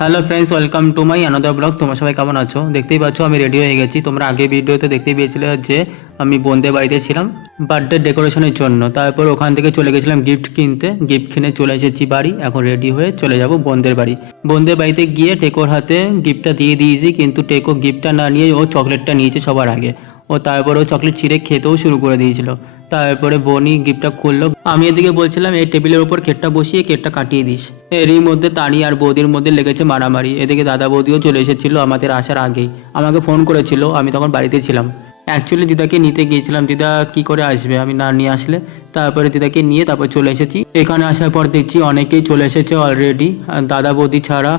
Hello friends, welcome to my another blog. তোমরা সবাই কেমন আছো? দেখতেই পাচ্ছ আমি রেডি হয়ে গেছি। তোমরা আগে ভিডিওতে দেখতে পেয়েছিলে যে আমি বোনদের বাড়িতে ছিলাম বার্থডে ডেকোরেশনের জন্য। তারপর ওখান থেকে চলে গেছিলাম গিফট কিনতে। গিফট কিনে চলে এসেছি বাড়ি। এখন রেডি হয়ে চলে যাব বোনদের বাড়ি। বোনদের বাড়িতে গিয়ে টেকোর হাতে গিফটটা দিয়ে দিয়েছি, কিন্তু টেকো গিফটটা না নিয়ে ও চকলেটটা নিয়েছে সবার আগে। ও তারপরে ও চকলেট ছিঁড়ে খেতেও শুরু করে দিয়েছিল। তারপরে বোনই গিফটটা খুললো। আমি এদিকে বলছিলাম এই টেবিলের উপর কেকটা বসিয়ে কেকটা কাটিয়ে দিস। এরই মধ্যে তানি আর বৌদির মধ্যে লেগেছে মারামারি। এদিকে দাদা বৌদিও চলে এসেছিল আমাদের আসার আগেই। আমাকে ফোন করেছিল, আমি তখন বাড়িতে ছিলাম। অ্যাকচুয়ালি দিদাকে নিতে গিয়েছিলাম, দিদা কি করে আসবে আমি না নিয়ে আসলে। তারপরে দিদাকে নিয়ে তারপর চলে এসেছি। এখানে আসার পর দেখছি অনেকেই চলে এসেছে অলরেডি। দাদা বৌদি ছাড়া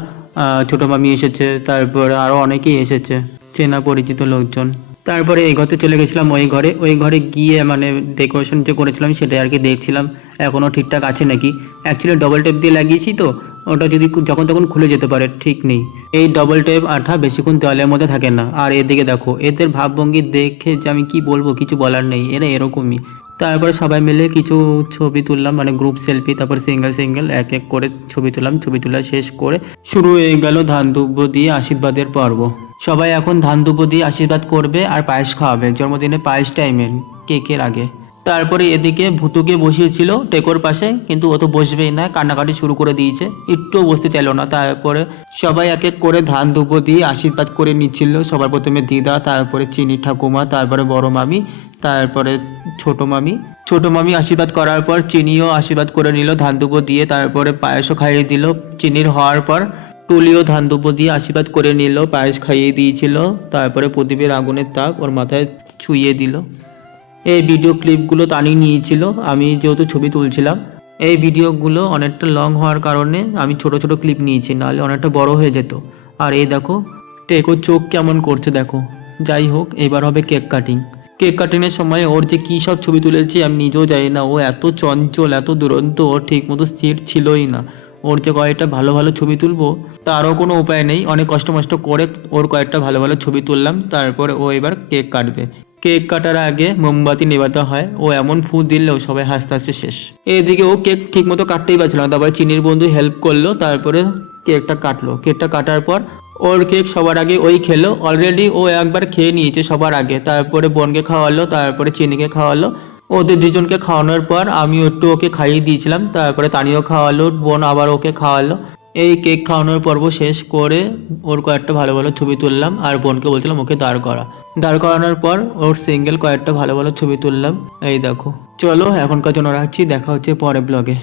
ছোটো মামি এসেছে, তারপরে আরও অনেকেই এসেছে চেনা পরিচিত লোকজন। তারপরে এই ঘরতে চলে গেছিলাম। ওই ঘরে গিয়ে মানে ডেকোরেশন যে করেছিলাম সেটাই আর কি দেখছিলাম এখনও ঠিকঠাক আছে নাকি। অ্যাকচুয়ালি ডবল টেপ দিয়ে লাগিয়েছি তো, ওটা যদি যখন তখন খুলে যেতে পারে, ঠিক নেই। এই ডবল টেপ আঠা বেশিক্ষণ দেওয়ালের মধ্যে থাকে না। আর এদিকে দেখো এদের ভাবভঙ্গি দেখে যে আমি কি বলবো, কিছু বলার নেই, এরা এরকমই। তারপরে সবাই মিলে কিছু ছবি তুললাম, মানে গ্রুপ সেলফি, তারপর সিঙ্গেল সিঙ্গেল এক এক করে ছবি তুললাম। ছবি তোলা শেষ করে শুরু হয়ে গেল ধান দুব্য দিয়ে আশীর্বাদের পর্ব। সবাই এখন ধান দুব্য দিয়ে আশীর্বাদ করবে আর পায়েস খাওয়াবে। জন্মদিনে পায়েস টাইমের কেকের আগে। তারপরে এদিকে ভুতুকে বসিয়েছিল টেকোর পাশে, কিন্তু ও তো বসবেই না, কান্নাকাটি শুরু করে দিয়েছে, একটুও বসতে চাইলো না। তারপরে সবাই এক এক করে ধান দুব্য দিয়ে আশীর্বাদ করে নিচ্ছিল। সবার প্রথমে দিদা, তারপরে চিনি ঠাকুমা, তারপরে বড় মামি, তারপরে ছোট মামি আশীর্বাদ করার পর চিনিও আশীর্বাদ করে নিল ধান দুব্য দিয়ে। তারপরে পায়েসও খাইয়ে দিল। চিনির হওয়ার পর টুলিও ধান দুব্য দিয়ে আশীর্বাদ করে নিল, পায়েস খাইয়ে দিয়েছিল। তারপরে প্রদীপের আগুনের তাপ ওর মাথায় ছুঁয়ে দিল। এই ভিডিও ক্লিপগুলো তানি নিয়েছিল, আমি যেহেতু ছবি তুলছিলাম। এই ভিডিওগুলো অনেকটা লং হওয়ার কারণে আমি ছোট ছোট ক্লিপ নিয়েছি, নাহলে অনেকটা বড় হয়ে যেত। আর এই দেখো টেকো চোখ কেমন করছে দেখো। যাই হোক, এবার হবে কেক কাটিং। কেক কাটিংয়ের সময় ওর যে কী সব ছবি তুলেছি আমি নিজেও জানি না। ও এত চঞ্চল, এত দুরন্ত, ওর ঠিক মতো স্থির ছিলই না। ওর যে কয়েকটা ভালো ভালো ছবি তুলবো তারও কোনো উপায় নেই। অনেক কষ্ট মষ্ট করে ওর কয়েকটা ভালো ভালো ছবি তুললাম। তারপরে ও এবার কেক কাটবে। কেক কাটার আগে মোমবাতি নেভাতে হয়। ও এমন ফু দিলেও সবাই হাসতে হাসতে শেষ। এদিকে ও কেক ঠিক মতো কাটতেই পারছিল না, তারপরে চিনির বন্ধু হেল্প করলো। তারপরে কেকটা কাটলো। কেকটা কাটার পর ওর কেক সবার আগে ওই খেলো। অলরেডি ও একবার খেয়ে নিয়েছে সবার আগে। তারপরে বোনকে খাওয়ালো, তারপরে চিনিকে খাওয়ালো। ওদের দুজনকে খাওয়ানোর পর আমি একটু ওকে খাইয়ে দিয়েছিলাম। তারপরে তানিও খাওয়ালো, বোন আবার ওকে খাওয়ালো। এই কেক খাওয়ানোর পর্ব শেষ করে ওর কয়েকটা ভালো ভালো ছবি তুললাম আর বোনকে বলছিলাম ওকে দাঁড় করানোর পর ওর সিঙ্গেল কয়েকটা ভালো ভালো ছবি তুললাম। এই দেখো, চলো এখনকার জন্য রাখছি, দেখা হচ্ছে পরের ব্লগে।